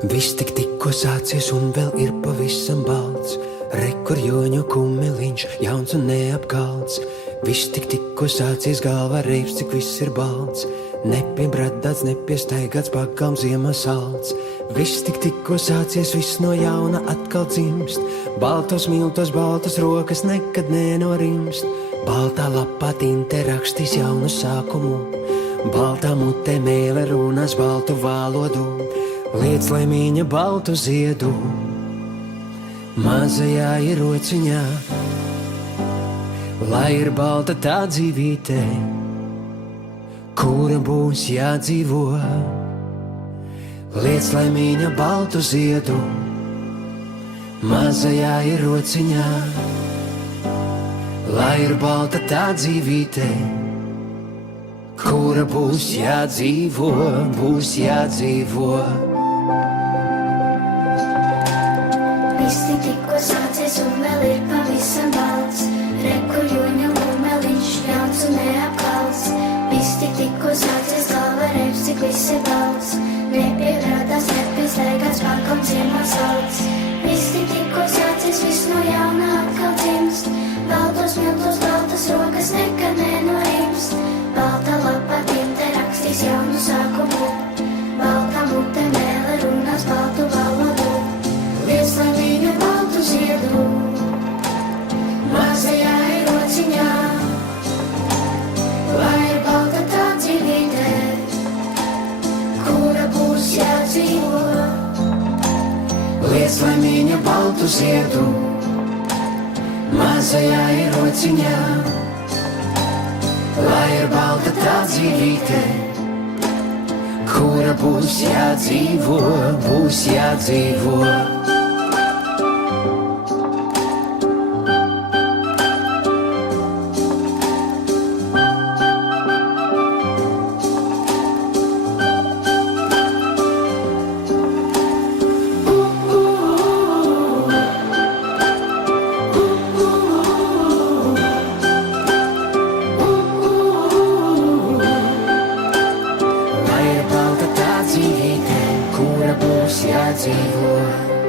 Viss tikko sācies un vēl ir pavisam balts. Rekur joņu kumeliņš, jauns un neapkalts. Viss tikko sācies, galvā reips, cik viss ir balts. Nepiebradāts, nepiestaigāts, pakām ziemas salds. Viss tikko sācies, viss no jauna atkal dzimst. Baltos miltos, baltas rokas nekad nenorimst. Baltā lapā tinte rakstīs jaunu sākumu. Baltā mutē mēle runās baltu valodu. Liec laimīņa baltu ziedu mazajā ierociņā, lai ir balta tā dzīvīte, kura būs jādzīvo. Liec laimīņa baltu ziedu mazajā ierociņā, lai ir balta tā dzīvīte, kura būs jādzīvo, būs jādzīvo. Viss tikko sācies un vēl ir pavisam balts. Rekur joņa kumeliņš, jauns un neapkalts. Viss tikko sācies, galva reips, cik viss ir balts. Nepievērtās, nepiestaigāts, pakam ciemās salds. Viss tikko sācies, viss no jauna atkal dzimst. Baltos miltos, baltas rokas nekad nenorimst. Baltā lapā tinte rakstīs jaunu sākumu. Baltā mute mēle runās baltu valodu. Liec laimīņa baltu ziedu mazajā ierociņā, lai ir balta tā dzīvīte, kura būs jādzīvo. Liec laimīņa baltu ziedu mazajā ierociņā, lai ir balta tā dzīvīte, kura būs jādzīvo, būs jādzīvo. Lai ir balta tā dzīvīte, kura būs jādzīvo.